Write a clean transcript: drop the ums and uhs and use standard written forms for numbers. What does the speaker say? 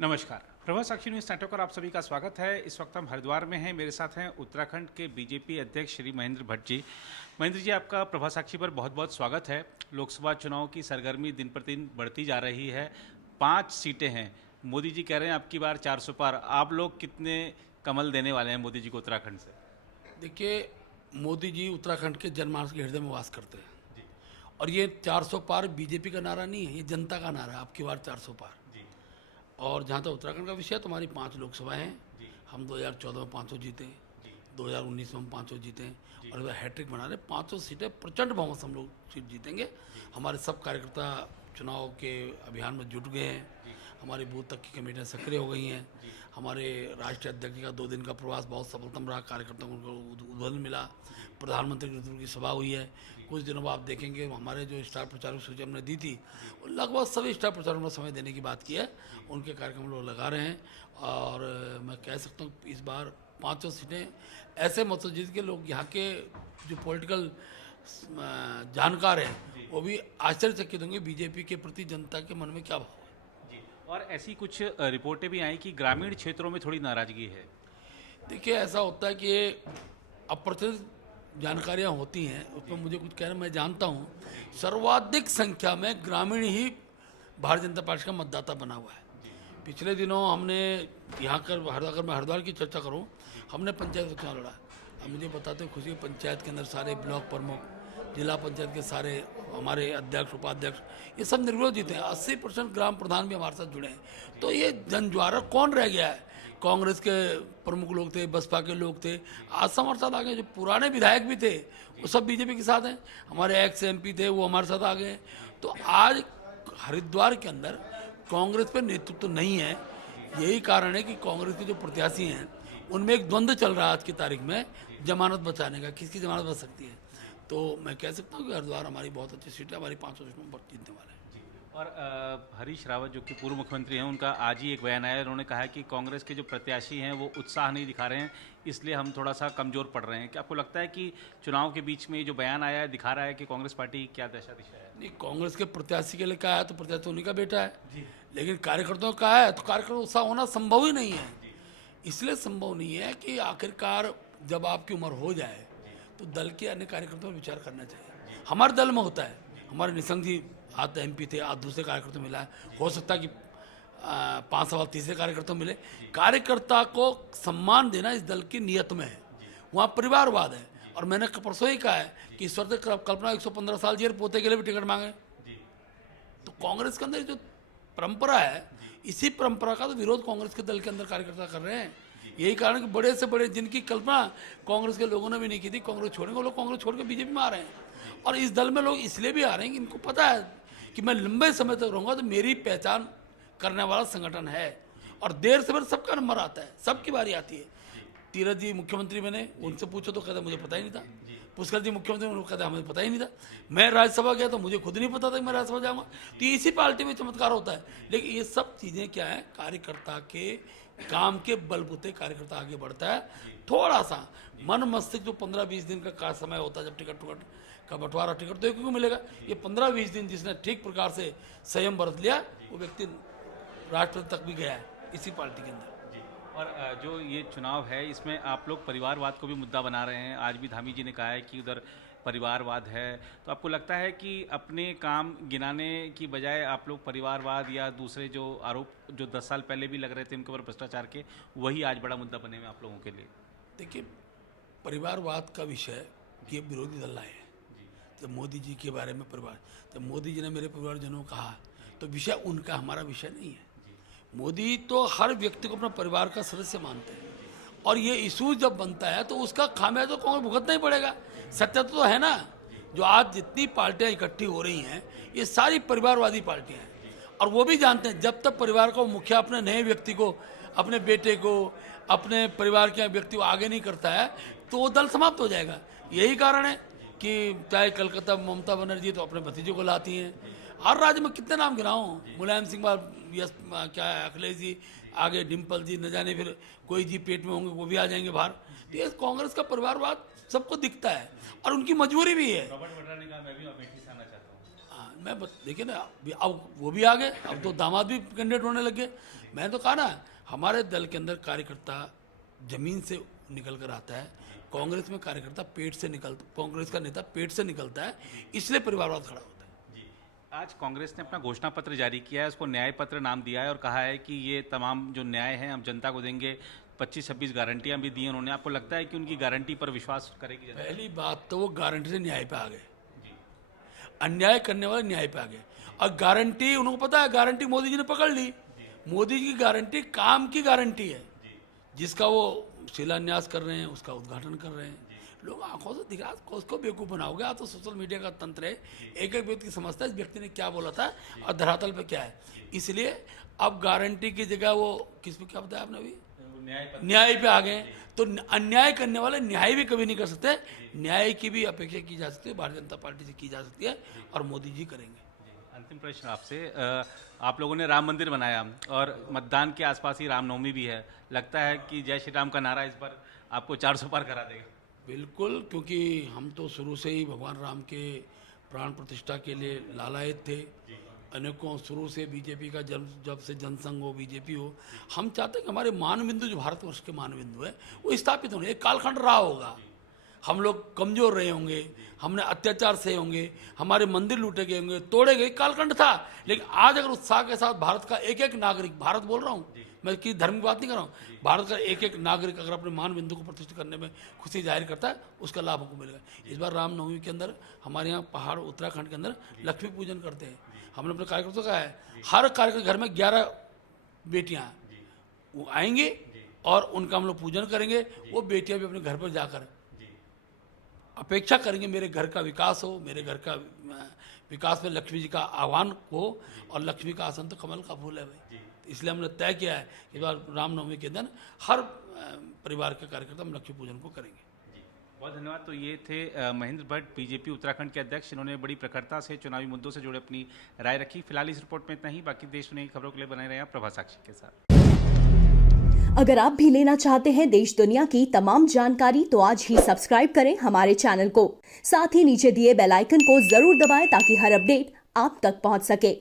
नमस्कार। प्रभा साक्षी news network पर आप सभी का स्वागत है। इस वक्त हम हरिद्वार में हैं। मेरे साथ हैं उत्तराखंड के बीजेपी अध्यक्ष श्री महेंद्र भट्ट जी। महेंद्र जी, आपका प्रभा साक्षी पर बहुत बहुत स्वागत है। लोकसभा चुनाव की सरगर्मी दिन प्रतिदिन बढ़ती जा रही है। 5 सीटें हैं। मोदी जी कह रहे हैं आपकी बार 400 पार। आप लोग कितने कमल देने वाले हैं मोदी जी को उत्तराखंड से? देखिए, मोदी जी उत्तराखंड के जनमानस के हृदय में वास करते हैं। जी और ये 400 पार बीजेपी का नारा नहीं है, ये जनता का नारा है, आपकी बार 400 पार। जी और जहाँ तक उत्तराखंड का विषय है, तो हमारी 5 लोकसभाएं हैं। जी हम 2014 में 500 जीते, जी 2019 में हम 500 जीते जी। और हैट्रिक बना रहे। 500 सीटें प्रचंड बहुमत से हम लोग सीट जीतेंगे। हमारे सब कार्यकर्ता चुनाव के अभियान में जुट गए हैं। जी हमारी बूथ तक की कमेटियाँ सक्रिय हो गई हैं। जी। हमारे राष्ट्रीय अध्यक्ष का 2 दिन का प्रवास बहुत सफलतम रहा। कार्यकर्ताओं को उद्बोधन मिला। प्रधानमंत्री के नेतृत्व की सभा हुई है। कुछ दिनों बाद आप देखेंगे हमारे जो स्टार प्रचारक सूची हमने दी थी, लगभग सभी स्टार प्रचारकों ने समय देने की बात की है। उनके कार्यक्रम लोग लगा रहे हैं। और मैं कह सकता हूँ इस बार 500 सीटें ऐसे मतों जीत के लोग, यहाँ के जो पॉलिटिकल जानकार हैं, वो भी आश्चर्यचकित होंगे बीजेपी के प्रति जनता के मन में क्या भाव है। जी। और ऐसी कुछ रिपोर्टें भी आई कि ग्रामीण क्षेत्रों में थोड़ी नाराजगी है। देखिए, ऐसा होता है कि ये अप्रचलित जानकारियाँ होती हैं, उसमें मुझे कुछ कहना, मैं जानता हूँ सर्वाधिक संख्या में ग्रामीण ही भारतीय जनता पार्टी का मतदाता बना हुआ है। पिछले दिनों हमने यहाँ कर अगर मैं हरिद्वार की चर्चा करूँ, हमने पंचायत का चुनाव लड़ा। अब मुझे बताते हैं खुशी, पंचायत के अंदर सारे ब्लॉक प्रमुख, जिला पंचायत के सारे हमारे अध्यक्ष उपाध्यक्ष, ये सब निर्विरोध जीते हैं। 80% ग्राम प्रधान भी हमारे साथ जुड़े हैं। तो ये जनज्वारा कौन रह गया है? कांग्रेस के प्रमुख लोग थे, बसपा के लोग थे, आज हमारे साथ आ गए। जो पुराने विधायक भी थे वो सब बीजेपी के साथ हैं। हमारे एक्स एमपी थे वो हमारे साथ आ गए। तो आज हरिद्वार के अंदर कांग्रेस पे नेतृत्व नहीं है। यही कारण है कि कांग्रेस के जो प्रत्याशी हैं उनमें एक द्वंद्व चल रहा है आज की तारीख में, जमानत बचाने का, किसकी जमानत बच सकती है। तो मैं कह सकता हूँ कि हरिद्वार हमारी बहुत अच्छी सीट है, हमारी 500 सीटों में जीतने वाले हैं। और हरीश रावत जो कि पूर्व मुख्यमंत्री हैं, उनका आज ही एक बयान आया। उन्होंने कहा कि कांग्रेस के जो प्रत्याशी हैं वो उत्साह नहीं दिखा रहे हैं, इसलिए हम थोड़ा सा कमज़ोर पड़ रहे हैं। क्या आपको लगता है कि चुनाव के बीच में ये जो बयान आया है दिखा रहा है कि कांग्रेस पार्टी क्या दशा दिशा है? नहीं, कांग्रेस के प्रत्याशी के लिए कहा है तो प्रत्याशी तो उन्हीं का बेटा है। जी लेकिन कार्यकर्ताओं का है तो कार्यकर्ता उत्साह होना संभव ही नहीं है। इसलिए संभव नहीं है कि आखिरकार जब आपकी उम्र हो जाए तो दल के अन्य कार्यकर्ताओं पर विचार करना चाहिए। हमारे दल में होता है, हमारे निशंक जी आज एमपी थे, आज दूसरे कार्यकर्ता मिला है, हो सकता है कि 5 साल तीसरे कार्यकर्ता मिले। कार्यकर्ता को सम्मान देना इस दल की नियत में है। वहाँ परिवारवाद है। और मैंने परसों ही कहा है कि ईश्वर से कल्पना 115 साल जी पोते के लिए भी टिकट मांगे। तो कांग्रेस के अंदर जो परंपरा है, इसी परंपरा का तो विरोध कांग्रेस के दल के अंदर कार्यकर्ता कर रहे हैं। यही कारण कि बड़े से बड़े जिनकी कल्पना कांग्रेस के लोगों ने भी नहीं की थी कांग्रेस छोड़ेंगे, वो लोग कांग्रेस छोड़ के बीजेपी में आ रहे हैं। और इस दल में लोग इसलिए भी आ रहे हैं कि इनको पता है कि मैं लंबे समय तक रहूँगा तो मेरी पहचान करने वाला संगठन है। और देर से सबका नंबर आता है, सबकी बारी आती है। तीरथ जी मुख्यमंत्री बने, उनसे पूछो तो कहते मुझे पता ही नहीं था। पुष्कर जी मुख्यमंत्री उनको कहते हमें पता ही नहीं था। मैं राज्यसभा गया तो मुझे खुद नहीं पता था कि मैं राज्यसभा जाऊँगा। तो इसी पार्टी में चमत्कार होता है। लेकिन ये सब चीज़ें क्या है, कार्यकर्ता के काम के बलबूते कार्यकर्ता आगे बढ़ता है। थोड़ा सा मन मस्तिष्क जो 15-20 दिन का समय होता है, जब टिकट का बंटवारा, टिकट तो एक को मिलेगा। ये 15-20 दिन जिसने ठीक प्रकार से संयम बरत लिया, वो व्यक्ति राष्ट्रपति तक भी गया है इसी पार्टी के अंदर। और जो ये चुनाव है इसमें आप लोग परिवारवाद को भी मुद्दा बना रहे हैं। आज भी धामी जी ने कहा है कि उधर परिवारवाद है। तो आपको लगता है कि अपने काम गिनाने की बजाय आप लोग परिवारवाद या दूसरे जो आरोप जो 10 साल पहले भी लग रहे थे उनके ऊपर भ्रष्टाचार के, वही आज बड़ा मुद्दा बने हुए आप लोगों के लिए? देखिए, परिवारवाद का विषय कि ये विरोधी दल लाए हैं। जब मोदी जी के बारे में जब मोदी जी ने मेरे परिवारजनों को कहा, तो विषय उनका, हमारा विषय नहीं है। मोदी तो हर व्यक्ति को अपना परिवार का सदस्य मानते हैं। और ये इशू जब बनता है तो उसका खामियाजा तो कांग्रेस भुगतना ही पड़ेगा। सत्य तो है ना, जो आज जितनी पार्टियां इकट्ठी हो रही हैं ये सारी परिवारवादी पार्टियां हैं। और वो भी जानते हैं जब तक परिवार का मुखिया अपने नए व्यक्ति को, अपने बेटे को, अपने परिवार के व्यक्ति को आगे नहीं करता है तो वो दल समाप्त हो जाएगा। यही कारण है कि चाहे कलकत्ता ममता बनर्जी तो अपने भतीजे को लाती हैं। हर राज्य में कितने नाम गिनाऊं, मुलायम सिंह यस क्या है, अखिलेश जी, आगे डिम्पल जी, न जाने फिर कोई जी पेट में होंगे वो भी आ जाएंगे बाहर। तो ये कांग्रेस का परिवारवाद सबको दिखता है और उनकी मजबूरी भी है। रॉबर्ट वाड्रा ने कहा मैं भी अमेठी से आना चाहता हूँ। देखिए ना, अब वो भी आ गए, अब तो दामाद भी कैंडिडेट होने लगे। मैंने तो कहा ना, हमारे दल के अंदर कार्यकर्ता जमीन से निकल कर आता है, कांग्रेस में कार्यकर्ता पेट से कांग्रेस का नेता पेट से निकलता है, इसलिए परिवारवाद खड़ा होता है। आज कांग्रेस ने अपना घोषणा पत्र जारी किया है, उसको न्याय पत्र नाम दिया है और कहा है कि ये तमाम जो न्याय है हम जनता को देंगे। 25-26 गारंटियां भी दी हैं उन्होंने। आपको लगता है कि उनकी गारंटी पर विश्वास करेगी जनता? पहली बात तो वो गारंटी से न्याय पे आ गए, अन्याय करने वाले न्याय पे आ गए। और गारंटी उनको पता है, गारंटी मोदी जी ने पकड़ ली। मोदी जी की गारंटी काम की गारंटी है, जिसका वो शिलान्यास कर रहे हैं, उसका उद्घाटन कर रहे हैं। लोग आंखों से दिखा, उसको बेवकूफ़ बनाओगे। आप तो सोशल मीडिया का तंत्र है, एक एक व्यक्ति समझता है इस व्यक्ति ने क्या बोला था और धरातल पे क्या है। इसलिए अब गारंटी की जगह वो किस पे, क्या बताया आपने अभी, न्याय पे आ गए। तो अन्याय करने वाले न्याय भी कभी नहीं कर सकते। न्याय की भी अपेक्षा की जा सकती है, भारतीय जनता पार्टी से की जा सकती है, और मोदी जी करेंगे। अंतिम प्रश्न आपसे, आप लोगों ने राम मंदिर बनाया और मतदान के आसपास ही रामनवमी भी है। लगता है कि जय श्री राम का नारा इस बार आपको 400 पार करा देगा? बिल्कुल, क्योंकि हम तो शुरू से ही भगवान राम के प्राण प्रतिष्ठा के लिए लालायत थे। अनेकों शुरू से बीजेपी का जब से जनसंघ हो, बीजेपी हो, हम चाहते हैं कि हमारे मानबिंदु जो भारतवर्ष के मानबिंदु है वो स्थापित होंगे। एक कालखंड रहा होगा, हम लोग कमजोर रहे होंगे, हमने अत्याचार सहे होंगे, हमारे मंदिर लूटे गए होंगे, तोड़े गए, कालखंड था। लेकिन आज अगर उत्साह के साथ भारत का एक एक नागरिक, भारत बोल रहा हूँ मैं, किसी धर्म की बात नहीं कर रहा हूँ, भारत का एक एक नागरिक अगर अपने मान बिंदु को प्रतिष्ठित करने में खुशी जाहिर करता है, उसका लाभ हमको मिलेगा। इस बार रामनवमी के अंदर हमारे यहाँ पहाड़ उत्तराखंड के अंदर लक्ष्मी पूजन करते हैं। हमने अपने कार्यकर्ताओं को कहा है, हर कार्यकर्ता घर में 11 बेटियाँ हैं, वो आएंगे और उनका हम लोग पूजन करेंगे। वो बेटियाँ भी अपने घर पर जाकर अपेक्षा करेंगे मेरे घर का विकास हो, मेरे घर का विकास में लक्ष्मी जी का आह्वान हो। और लक्ष्मी का आसन तो कमल का फूल है भाई, इसलिए हमने तय किया है कि इस बार रामनवमी के दिन हर परिवार के कार्यकर्ता हम लक्ष्मी पूजन को करेंगे। बहुत धन्यवाद। तो ये थे महेंद्र भट्ट, बीजेपी उत्तराखंड के अध्यक्ष। इन्होंने बड़ी प्रखरता से चुनावी मुद्दों से जुड़े अपनी राय रखी। फिलहाल इस रिपोर्ट में इतना ही। बाकी देश दुनिया की खबरों के लिए बने रहे हैं प्रभा साक्षी के साथ। अगर आप भी लेना चाहते हैं देश दुनिया की तमाम जानकारी, तो आज ही सब्सक्राइब करें हमारे चैनल को। साथ ही नीचे दिए बेल आइकन को जरूर दबाएं ताकि हर अपडेट आप तक पहुंच सके।